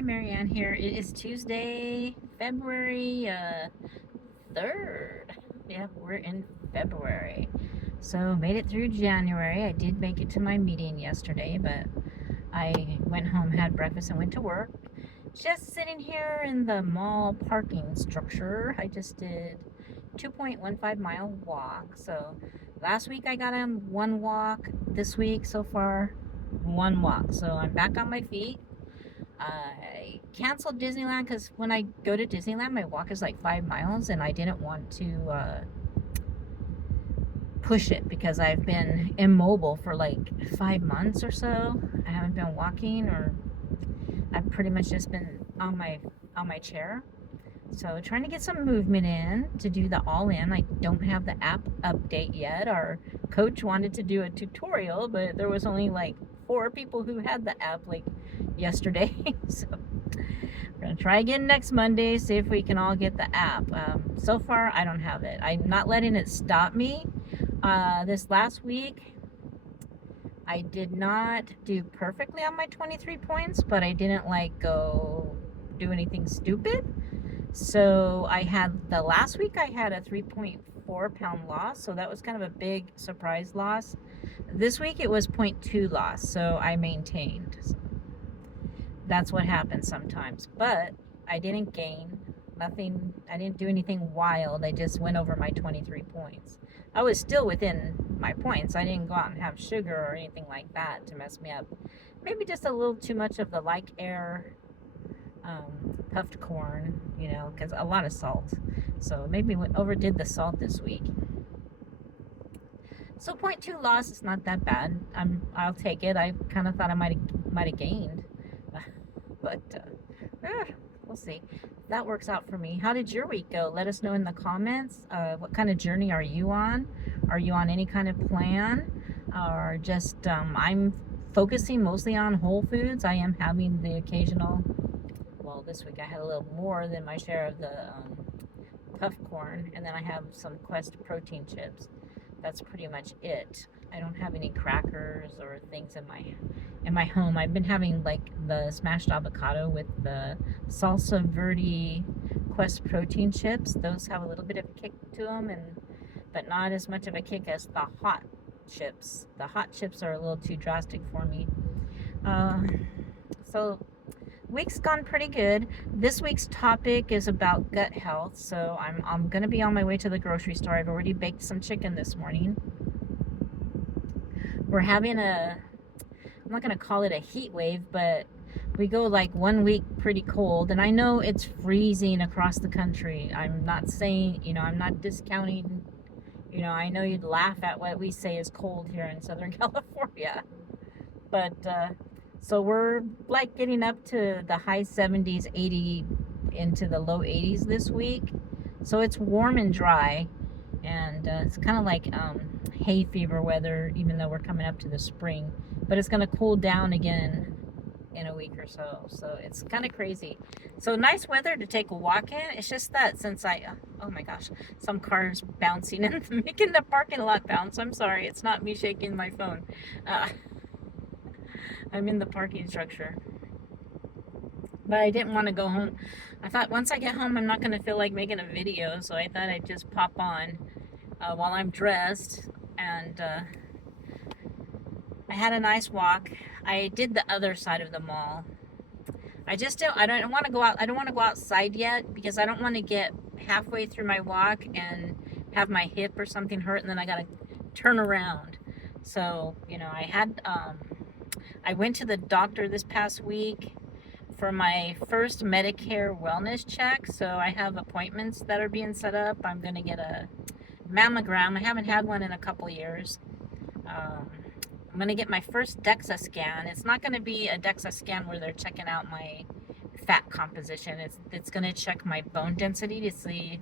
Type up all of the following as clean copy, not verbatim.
Hi, Marianne here. It is Tuesday, February 3rd. Yeah, we're in February. So, made it through January. I did make it to my meeting yesterday, but I went home, had breakfast, and went to work. Just sitting here in the mall parking structure. I just did 2.15 mile walk. So, last week I got on one walk. This week so far, one walk. So, I'm back on my feet. I canceled Disneyland because when I go to Disneyland, my walk is like 5 miles, and I didn't want to push it because I've been immobile for like 5 months or so. I haven't been walking, or I've pretty much just been on my chair. So trying to get some movement in to do the all in. I don't have the app update yet. Our coach wanted to do a tutorial, but there was only like 4 people who had the app like yesterday. So we're gonna try again next Monday, see if we can all get the app. So far, I don't have it. I'm not letting it stop me. This last week, I did not do perfectly on my 23 points, but I didn't like go do anything stupid. So I had the last week I had a 3.4 pound loss, so that was kind of a big surprise loss. This week it was 0.2 loss, so I maintained. So that's what happens sometimes. But I didn't gain nothing. I didn't do anything wild. I just went over my 23 points. I was still within my points. I didn't go out and have sugar or anything like that to mess me up. Maybe just a little too much of the like air puffed corn, because a lot of salt. So maybe we overdid the salt this week. So 0.2 loss is not that bad. I'll take it. I kind of thought I might have gained, but we'll see. That works out for me. How did your week go? Let us know in the comments. What kind of journey are you on? Are you on any kind of plan, or just I'm focusing mostly on whole foods. I am having the occasional. Well, this week I had a little more than my share of the puff corn, and then I have some Quest protein chips. That's pretty much it. I don't have any crackers or things in my home. I've been having like the smashed avocado with the salsa verde Quest protein chips. Those have a little bit of a kick to them, but not as much of a kick as the hot chips. The hot chips are a little too drastic for me. So week's gone pretty good. This week's topic is about gut health. So I'm gonna be on my way to the grocery store. I've already baked some chicken this morning. We're having I'm not gonna call it a heat wave, but we go like 1 week pretty cold, and I know it's freezing across the country. I'm not saying, I'm not discounting. I know you'd laugh at what we say is cold here in Southern California, but so we're like getting up to the high 70s, 80 into the low 80s this week. So it's warm and dry, and it's kind of like hay fever weather, even though we're coming up to the spring. But it's going to cool down again in a week or so. So it's kind of crazy. So nice weather to take a walk in. It's just that since oh my gosh, some cars bouncing and making the parking lot bounce. I'm sorry, it's not me shaking my phone. I'm in the parking structure. But I didn't want to go home. I thought once I get home, I'm not going to feel like making a video. So I thought I'd just pop on while I'm dressed. And I had a nice walk. I did the other side of the mall. I don't want to go out. I don't want to go outside yet because I don't want to get halfway through my walk and have my hip or something hurt, and then I got to turn around. So, I went to the doctor this past week for my first Medicare wellness check. So I have appointments that are being set up. I'm going to get a mammogram. I haven't had one in a couple years. I'm going to get my first DEXA scan. It's not going to be a DEXA scan where they're checking out my fat composition. It's going to check my bone density to see.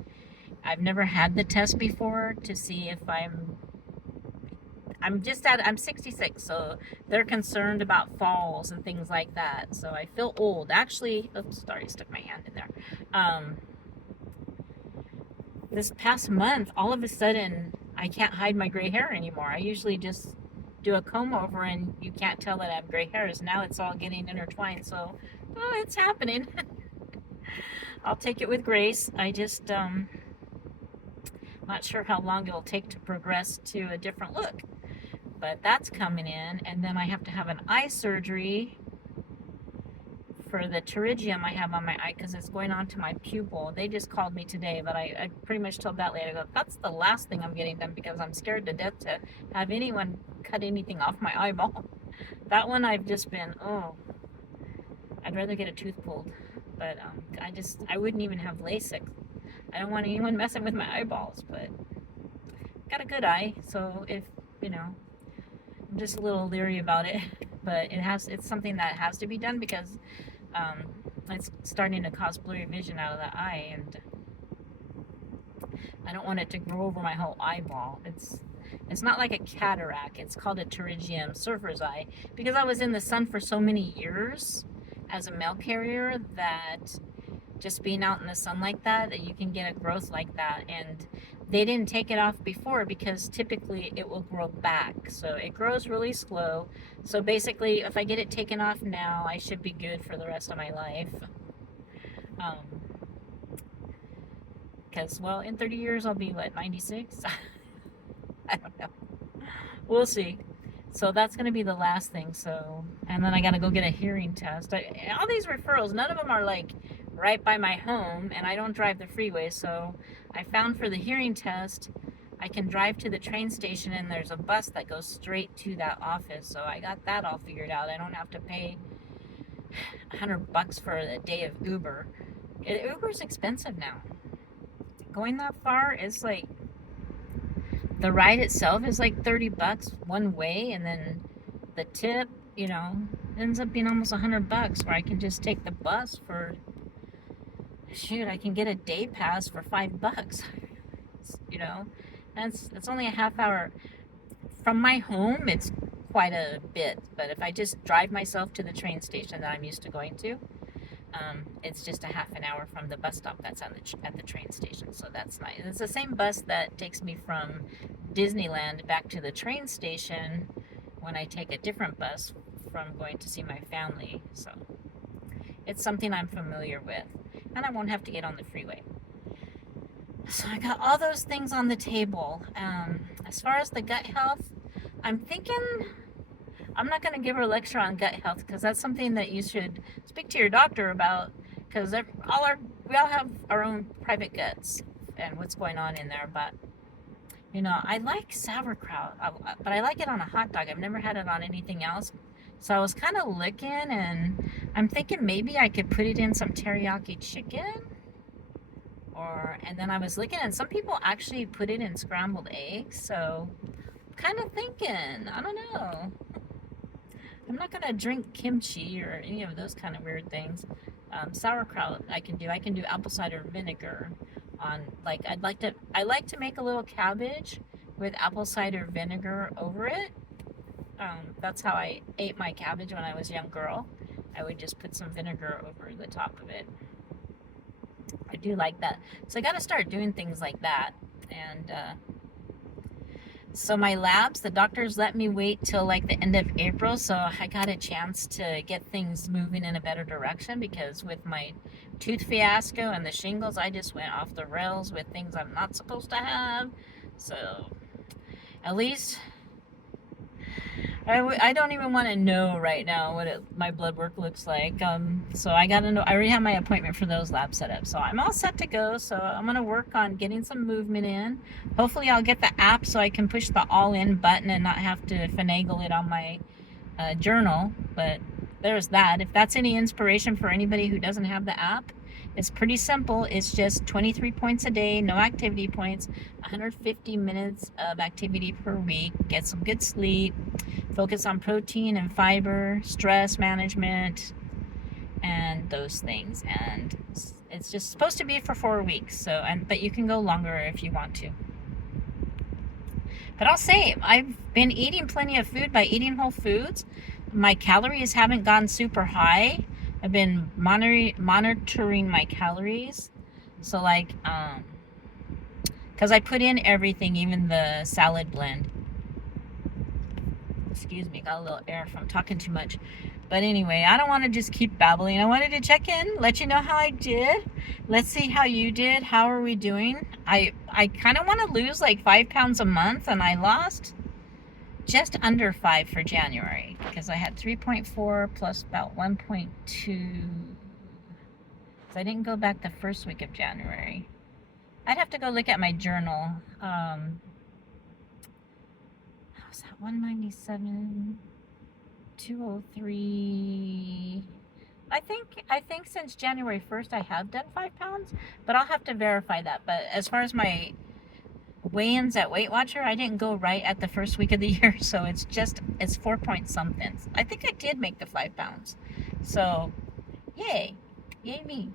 I've never had the test before to see if I'm 66, so they're concerned about falls and things like that. So I feel old. Actually, oops, sorry, stuck my hand in there. This past month, all of a sudden, I can't hide my gray hair anymore. I usually just do a comb over and you can't tell that I have gray hairs. Now it's all getting intertwined. So, oh, it's happening. I'll take it with grace. I just, not sure how long it'll take to progress to a different look. But that's coming in. And then I have to have an eye surgery for the pterygium I have on my eye because it's going on to my pupil. They just called me today, but I pretty much told that lady, I go, that's the last thing I'm getting done because I'm scared to death to have anyone cut anything off my eyeball. That one I've just been, oh, I'd rather get a tooth pulled. But I wouldn't even have LASIK. I don't want anyone messing with my eyeballs, but got a good eye, so if, you know, I'm just a little leery about it. But it's something that has to be done because it's starting to cause blurry vision out of the eye, and I don't want it to grow over my whole eyeball. It's not like a cataract. It's called a pterygium, surfer's eye, because I was in the sun for so many years as a mail carrier that just being out in the sun like that you can get a growth like that. And they didn't take it off before because typically it will grow back. So it grows really slow. So basically, if I get it taken off now, I should be good for the rest of my life. Because, well, in 30 years, I'll be, what, 96? I don't know. We'll see. So that's going to be the last thing. So, and then I got to go get a hearing test. All these referrals, none of them are like right by my home, and I don't drive the freeway. So I found for the hearing test, I can drive to the train station and there's a bus that goes straight to that office. So I got that all figured out. I don't have to pay $100 for a day of Uber. Uber's expensive now. Going that far is like, the ride itself is like $30 one way, and then the tip, you know, ends up being almost $100, where I can just take the bus for, shoot, I can get a day pass for $5, you know, and it's only a half hour from my home. It's quite a bit, but if I just drive myself to the train station that I'm used to going to, it's just a half an hour from the bus stop that's at the train station. So that's nice. It's the same bus that takes me from Disneyland back to the train station when I take a different bus from going to see my family. So it's something I'm familiar with, and I won't have to get on the freeway. So I got all those things on the table. As far as the gut health, I'm thinking I'm not going to give her a lecture on gut health because that's something that you should speak to your doctor about, because we all have our own private guts and what's going on in there. But, you know, I like sauerkraut, but I like it on a hot dog. I've never had it on anything else. So I was kind of looking, and I'm thinking maybe I could put it in some teriyaki chicken. And then I was looking, and some people actually put it in scrambled eggs. So kind of thinking, I don't know. I'm not gonna drink kimchi or any of those kind of weird things. Sauerkraut I can do. I can do apple cider vinegar on, like, I like to make a little cabbage with apple cider vinegar over it. That's how I ate my cabbage when I was a young girl. I would just put some vinegar over the top of it. I do like that. So I got to start doing things like that. And so my labs, the doctors let me wait till like the end of April, so I got a chance to get things moving in a better direction, because with my tooth fiasco and the shingles, I just went off the rails with things I'm not supposed to have. So at least I don't even want to know right now what my blood work looks like. So I got to know. I already have my appointment for those labs set up, so I'm all set to go. So I'm gonna work on getting some movement in. Hopefully, I'll get the app so I can push the all-in button and not have to finagle it on my journal. But there's that. If that's any inspiration for anybody who doesn't have the app, it's pretty simple. It's just 23 points a day, no activity points, 150 minutes of activity per week. Get some good sleep. Focus on protein and fiber, stress management, and those things. And it's just supposed to be for 4 weeks. But you can go longer if you want to. But I'll say, I've been eating plenty of food by eating whole foods. My calories haven't gone super high. I've been monitoring my calories. So like, because I put in everything, even the salad blend. Excuse me, got a little air from talking too much. But anyway, I don't want to just keep babbling. I wanted to check in, let you know how I did. Let's see how you did. How are we doing? I kind of want to lose like 5 pounds a month, and I lost just under 5 for January because I had 3.4 plus about 1.2. So I didn't go back the first week of January. I'd have to go look at my journal. How's that? 197, 203. I think since January 1st I have done 5 pounds, but I'll have to verify that. But as far as my weigh-ins at Weight Watcher, I didn't go right at the first week of the year, so it's 4 point something. I think I did make the 5 pounds. So, yay me.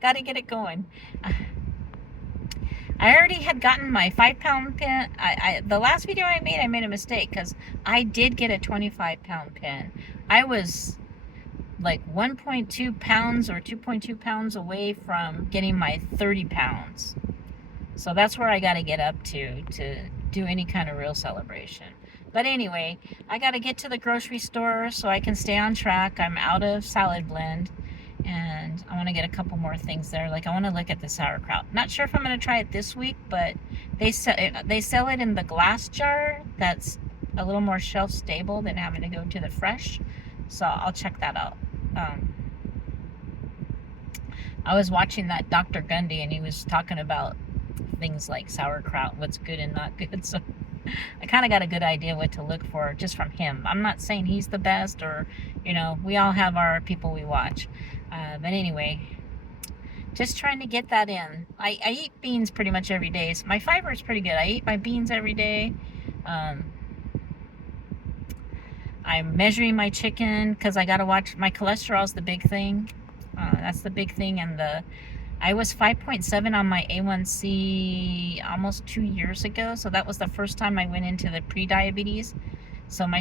Gotta get it going. I already had gotten my 5-pound pin. The last video I made a mistake because I did get a 25-pound pin. I was like 1.2 pounds or 2.2 pounds away from getting my 30 pounds. So that's where I got to get up to do any kind of real celebration. But anyway, I got to get to the grocery store so I can stay on track. I'm out of salad blend. And I want to get a couple more things there. Like I want to look at the sauerkraut. Not sure if I'm going to try it this week, but they sell it in the glass jar. That's a little more shelf stable than having to go to the fresh. So I'll check that out. I was watching that Dr. Gundy, and he was talking about things like sauerkraut, what's good and not good. So I kind of got a good idea what to look for just from him. I'm not saying he's the best, or we all have our people we watch. But anyway, just trying to get that in. I eat beans pretty much every day. So my fiber is pretty good. I eat my beans every day. I'm measuring my chicken because I got to watch. My cholesterol's the big thing. That's the big thing. And I was 5.7 on my A1C almost 2 years ago. So that was the first time I went into the pre-diabetes. So my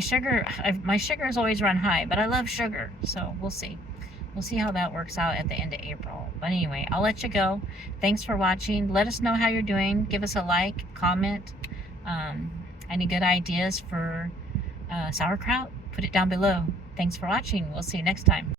sugar has always run high, but I love sugar. So we'll see. We'll see how that works out at the end of April. But anyway, I'll let you go. Thanks for watching. Let us know how you're doing. Give us a like, comment. Any good ideas for sauerkraut? Put it down below. Thanks for watching. We'll see you next time.